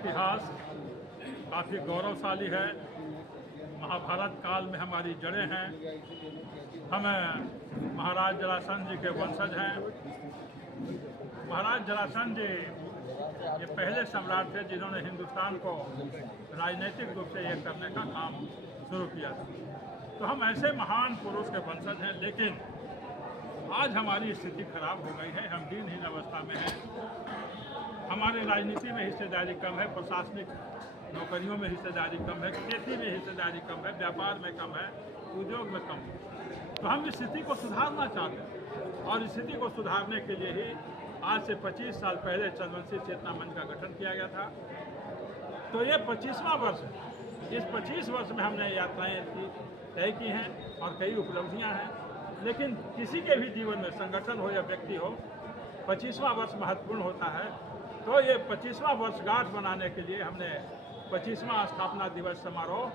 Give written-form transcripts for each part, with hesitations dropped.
इतिहास काफ़ी गौरवशाली है। महाभारत काल में हमारी जड़ें हैं। हम महाराज जरासंध जी के वंशज हैं। महाराज जरासंध जी ये पहले सम्राट थे जिन्होंने हिंदुस्तान को राजनीतिक रूप से ये करने का काम शुरू किया था। तो हम ऐसे महान पुरुष के वंशज हैं, लेकिन आज हमारी स्थिति खराब हो गई है। हम दिनहीन अवस्था में हैं। हमारे राजनीति में हिस्सेदारी कम है, प्रशासनिक नौकरियों में हिस्सेदारी कम है, खेती में हिस्सेदारी कम है, व्यापार में कम है, उद्योग में कम है। तो हम इस स्थिति को सुधारना चाहते हैं और इस स्थिति को सुधारने के लिए ही आज से 25 साल पहले चंद्रवंशी चेतना मंच का गठन किया गया था। तो ये 25वां वर्ष है। इस 25 वर्ष में हमने यात्राएं तय की हैं और कई उपलब्धियां हैं। लेकिन किसी के भी जीवन में, संगठन हो या व्यक्ति हो, 25वां वर्ष महत्वपूर्ण होता है। तो ये 25वां वर्षगांठ बनाने के लिए हमने 25वां स्थापना दिवस समारोह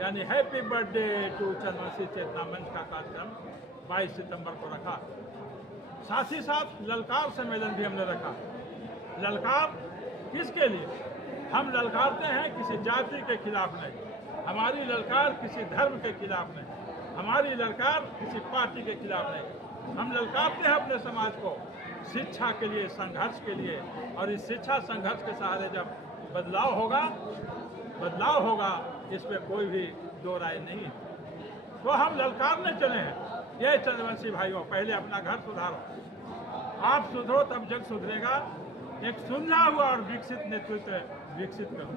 यानी हैप्पी बर्थडे टू चंद्रवंशी चेतना मंच का कार्यक्रम 22 सितंबर को रखा। साथ ही साथ ललकार सम्मेलन भी हमने रखा। ललकार किसके लिए? हम ललकारते हैं किसी जाति के खिलाफ नहीं, हमारी ललकार किसी धर्म के खिलाफ नहीं, हमारी ललकार किसी पार्टी के खिलाफ नहीं। हम ललकारते हैं अपने समाज को शिक्षा के लिए, संघर्ष के लिए। और इस शिक्षा संघर्ष के सहारे जब बदलाव होगा इसमें कोई भी दो राय नहीं है। तो हम ललकारने चले हैं। ये चंद्रवंशी भाइयों, पहले अपना घर सुधारो। आप सुधरो तब जग सुधरेगा। एक सुलझा हुआ और विकसित नेतृत्व विकसित करो।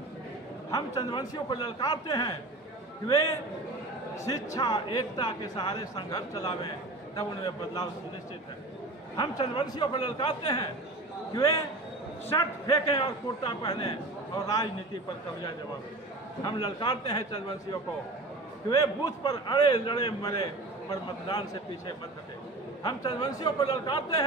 हम चंद्रवंशियों को ललकारते हैं कि वे शिक्षा, एकता के सहारे संघर्ष चलावें, तब उनमें बदलाव सुनिश्चित है। हम चंद्रवंशियों को ललकारते हैं कि वे शर्ट फेंकें और कुर्ता पहने और राजनीति पर कब्जा जमावें। हम ललकारते हैं चंद्रवंशियों को कि वे बूथ पर अड़े लड़े मरे पर मतदान से पीछे मत हटे। हम चंद्रवंशियों को ललकारते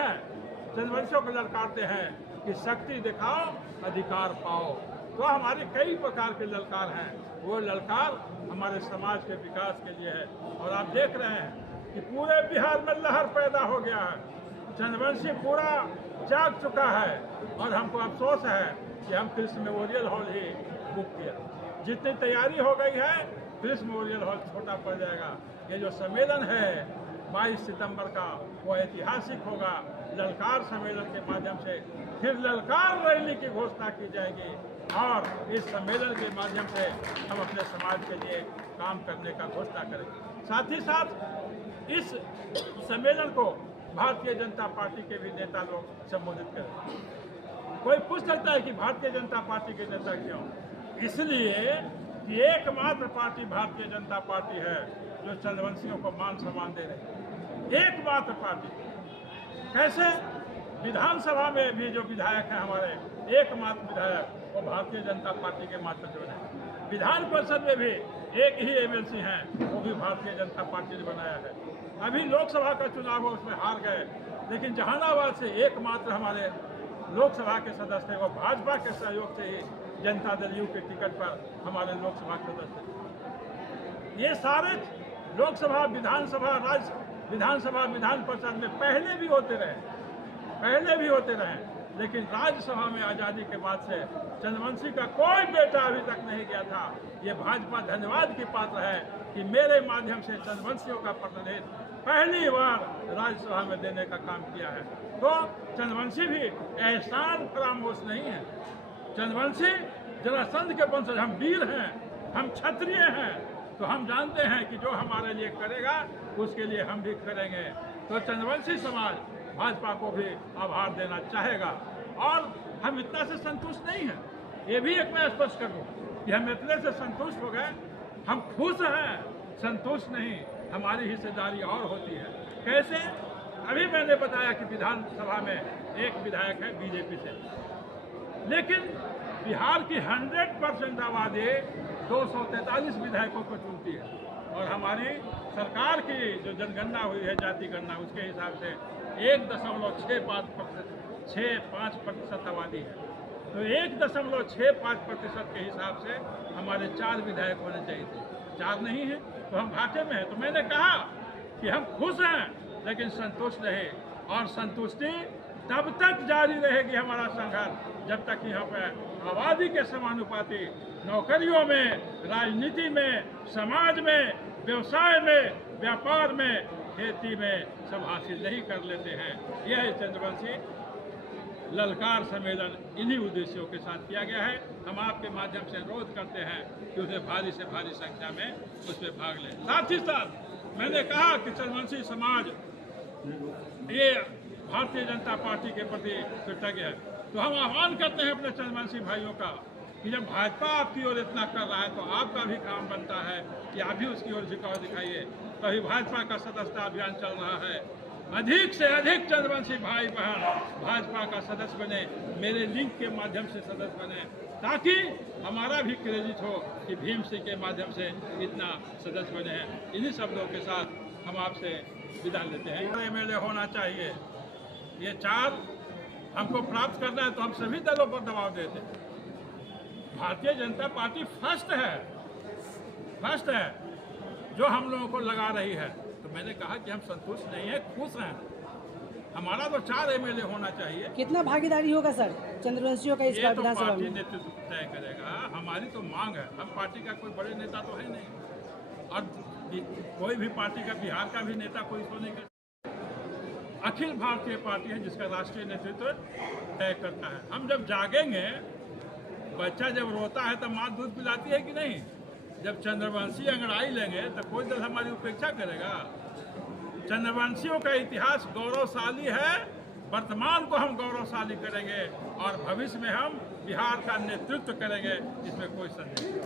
हैं कि शक्ति दिखाओ, अधिकार पाओ। तो हमारे कई प्रकार के ललकार हैं। वो ललकार हमारे समाज के विकास के लिए है। और आप देख रहे हैं कि पूरे बिहार में लहर पैदा हो गया है। चंद्रवंशी पूरा जाग चुका है और हमको अफसोस है कि हम कृष्ण मेमोरियल हॉल ही बुक किया। जितनी तैयारी हो गई है, कृष्ण मेमोरियल हॉल छोटा पड़ जाएगा। ये जो सम्मेलन है 22 सितंबर का, वो ऐतिहासिक होगा। ललकार सम्मेलन के माध्यम से फिर ललकार रैली की घोषणा की जाएगी और इस सम्मेलन के माध्यम से हम अपने समाज के लिए काम करने का घोषणा करेंगे। साथ ही साथ इस सम्मेलन को भारतीय जनता पार्टी के भी नेता लोग संबोधित करें। कोई पूछ सकता है कि भारतीय जनता पार्टी के नेता क्यों? इसलिए कि एकमात्र पार्टी भारतीय जनता पार्टी है जो चंद्रवंशियों को मान सम्मान दे रही है। एकमात्र पार्टी। कैसे? विधानसभा में भी जो विधायक हैं हमारे, एकमात्र विधायक वो भारतीय जनता पार्टी के मात्र जो है। विधान परिषद में भी एक ही एमएलसी हैं, वो भी भारतीय जनता पार्टी ने बनाया है। अभी लोकसभा का चुनाव हो, उसमें हार गए, लेकिन जहानाबाद से एकमात्र हमारे लोकसभा के सदस्य वो भाजपा के सहयोग से ही जनता दल यू के टिकट पर हमारे लोकसभा के सदस्य। ये सारे लोकसभा, विधानसभा, विधान परिषद में पहले भी होते रहे, लेकिन राज्यसभा में आज़ादी के बाद से चंद्रवंशी का कोई बेटा अभी तक नहीं गया था। ये भाजपा धन्यवाद की पात्र है कि मेरे माध्यम से चंद्रवंशियों का प्रतिनिधित्व पहली बार राज्यसभा में देने का काम किया है। तो चंद्रवंशी भी एहसान फरामोश नहीं है। चंद्रवंशी जरासंध के वंशज, हम वीर हैं, हम क्षत्रिय हैं। तो हम जानते हैं कि जो हमारे लिए करेगा उसके लिए हम भी करेंगे। तो चंद्रवंशी समाज भाजपा को भी आभार देना चाहेगा। और हम इतना से संतुष्ट नहीं हैं, ये भी एक मैं स्पष्ट कर दूं कि हम इतने से संतुष्ट हो गए। हम खुश हैं, संतुष्ट नहीं। हमारी हिस्सेदारी और होती है। कैसे? अभी मैंने बताया कि विधानसभा में एक विधायक है बीजेपी से, लेकिन बिहार की 100% आबादी 243 विधायकों को चुनती है। और हमारी सरकार की जो जनगणना हुई है, जाति गणना, उसके हिसाब से 1.65% आबादी है। तो 1.65% के हिसाब से हमारे 4 विधायक होने चाहिए थे। 4 नहीं है तो हम घाटे में हैं। तो मैंने कहा कि हम खुश हैं लेकिन संतुष्ट रहे, और संतुष्टि तब तक जारी रहेगी हमारा संघर्ष जब तक यहाँ पे आबादी के समानुपाती नौकरियों में, राजनीति में, समाज में, व्यवसाय में, व्यापार में, खेती में सब हासिल नहीं कर लेते हैं। यह चंद्रवंशी ललकार सम्मेलन इन्हीं उद्देश्यों के साथ किया गया है। हम आपके माध्यम से अनुरोध करते हैं कि उसमें भारी से भारी संख्या में उसमें भाग लें। साथ ही साथ मैंने कहा कि चंद्रवंशी समाज ये भारतीय जनता पार्टी के प्रति कृतज्ञ है, तो हम आह्वान करते हैं अपने चंद्रवंशी भाइयों का कि जब भाजपा आपकी ओर इतना कर रहा है तो आपका भी काम बनता है कि आप भी उसकी ओर झुकाव दिखाइए। तो अभी भाजपा का सदस्यता अभियान चल रहा है, अधिक से अधिक चंद्रवंशी भाई बहन भाजपा का सदस्य बने, मेरे लिंक के माध्यम से सदस्य बने, ताकि हमारा भी क्रेडिट हो कि भीम सिंह के माध्यम से इतना सदस्य बने हैं। इन्हीं शब्दों के साथ हम आपसे विदा लेते हैं। एमएलए होना चाहिए, ये 4 हमको प्राप्त करना है तो हम सभी दलों पर दबाव देते हैं। भारतीय जनता पार्टी फर्स्ट है जो हम लोगों को लगा रही है। तो मैंने कहा कि हम संतुष्ट नहीं है, खुश हैं। हमारा तो 4 एमएलए होना चाहिए। कितना भागीदारी होगा सर चंद्रवंशियों का इस बार विधानसभा पार्टी में? नेतृत्व तय करेगा। हमारी तो मांग है, हम पार्टी का कोई बड़े नेता तो है नहीं, और कोई भी पार्टी का, बिहार का भी नेता कोई तो नहीं कर। अखिल भारतीय पार्टी है जिसका राष्ट्रीय नेतृत्व तय करता है। हम जब जागेंगे, बच्चा जब रोता है तब माँ दूध पिलाती है कि नहीं? जब चंद्रवंशी अंगड़ाई लेंगे तो कोई दल हमारी उपेक्षा करेगा? चंद्रवंशियों का इतिहास गौरवशाली है, वर्तमान को हम गौरवशाली करेंगे और भविष्य में हम बिहार का नेतृत्व करेंगे, इसमें कोई संदेह नहीं।